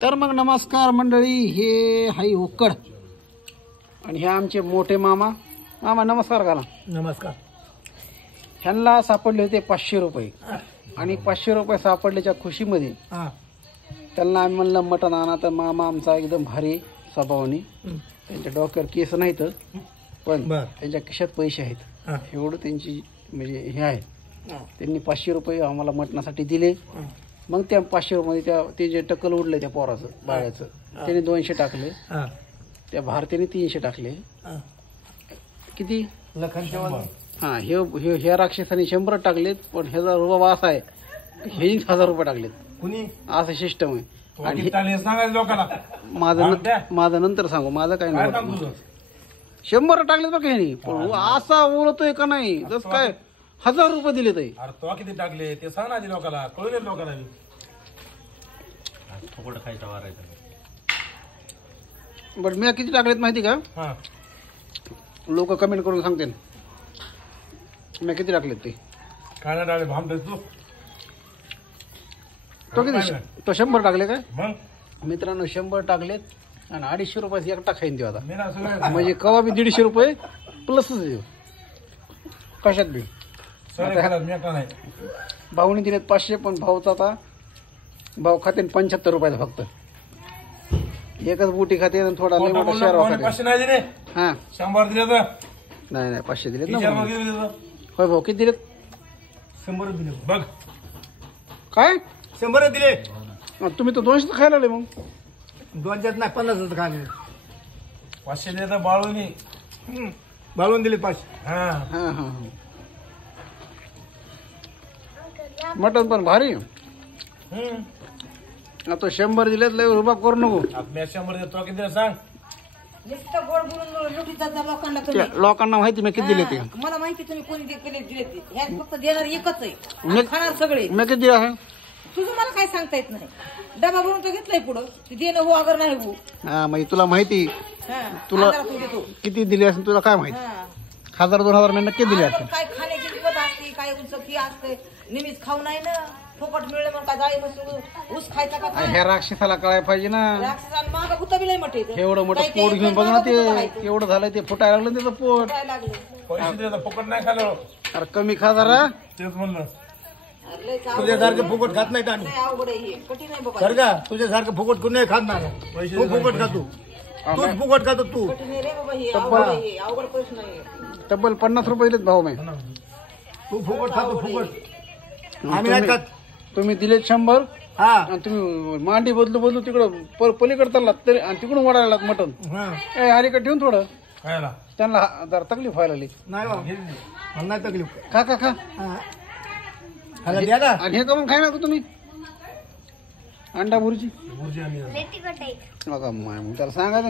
तर मग नमस्कार मंडळी, हे हाई उकड आणि हे आमचे मोठे मामा. मामा नमस्कार करा. नमस्कार. ह्यांना सापडले होते 500 रुपये आणि 500 रुपये सापडल्याच्या खुशीमध्ये त्यांना आम्ही म्हणलं मटण आणा. तर मामा आमचा एकदम भारी स्वभावाने, त्यांच्या डोक्यावर केस नाहीत पण त्यांच्या खिशात पैसे आहेत, एवढं त्यांची म्हणजे हे आहे. त्यांनी 500 रुपये आम्हाला मटणासाठी दिले. मग त्या 500 रुपये ते जे टक्कल उडले त्या पोराचं बाळ्याचं, त्याने 200 टाकले, त्या भारतीने 300 टाकले. किती हा ह्या राक्षसाने 100 टाकलेत. पण ह्याचा रुबाब असा आहे, हे 1000 रुपये टाकलेत. असं सिस्टम आहे. आणि माझं नंतर सांगू, माझं काय नाही. 100 टाकलेत बघ ह्यानी. पण असा बोलतोय का नाही जस काय 1000 रुपये दिले ते. तो किती टाकले ते सांग ना लोकांना, कळून येत लोकांना. बट मी किती टाकलेत माहिती का? लोक कमेंट करून सांगते मी किती टाकलेत ते. काय टाकले भाम तू? तो किती? तो 100 टाकले काय मित्रांनो? 100 टाकलेत आणि 250 रुपयाचा एकटा खाईन देऊ आता. म्हणजे कवा बी 150 रुपये प्लसच देऊ कशात बी. भाऊने दिलेत 500, पण भाऊचा आता भाऊ खाते 75 रुपयाचा फक्त. एकच बुटी खाते आणि थोडा लय मोठा शेअर खाते. हा 100 दिले तर नाही 500 दिलेत ना. होय भाऊ किती दिलेत? 100 दिले बघ. काय 100 दिले? तुम्ही तर 200 खायला लागले. मग 200 नाही 50 खाले. 500 दिले तर बाळून दिले 500. हा हा हा मटन पण भारी. आता 100 दिलेत, लय रुबा करू नको. 100 देतो किती सांग. लोकांना माहिती मी किती दिले ते. मला माहिती तुम्ही कोणी दिले ते. ह्यात फक्त देणार एकच आहे, खाणार सगळे. मी किती दिले आहे तुझं मला काय सांगता येत नाही. डबा भरून तो घेतलाय पुढं, ते देणं हो अगर नाही हो. हा म्हणजे तुला माहिती, तुला किती दिले असेल तुला काय माहिती. 1000-2000 मी नक्की दिले असते. काय खाण्याची विकत असते, काय उंच असते, निमित्त खाऊ नाही ना. फुकट मिळले मग काय जाळी बसून ऊस खायचा का? ह्या राक्षसाला कळायला पाहिजे ना. राक्षसाला मागं भूत बी लय मोठे. एवढं मोठं पोट घेऊन बघ ना, ते एवढं झालंय, ते फुटायला लागलं त्याचं पोट. पैसे फुकट नाही खालो. अरे कमी खा जरा. तेच म्हणलं, तुझ्यासारखं फुकट खात नाही आम्ही. अवघड आहे, कठीण आहे बघा. सर का तुझ्यासारखं फुकट कोणी खात नाही. तू फुकट खातो, तूच फुकट खातो तू. कठीण आहे रे बाबा हे. अवघड आहे, अवघड प्रश्न आहे. तब्बल 50 रुपये दिलेत भाऊ. मी तू फुकट खातो, फुकट आम्ही नाही खात. तुम्ही दिलेत 100. हा आणि तुम्ही मांडी बदलू तिकडं पलीकडे चाललात तरी, आणि तिकडून ओढायला मटण. हरिकट ठेवून थोडं खायला त्यांना जरा तकलीफ व्हायला लागली. नाही बा, नाही तकलीफ. खा खा खा. द्या ना. आणि हे का मग खाय ना तुम्ही अंडा भुर्जी. भुर्जी आणि बघा मग त्याला सांगा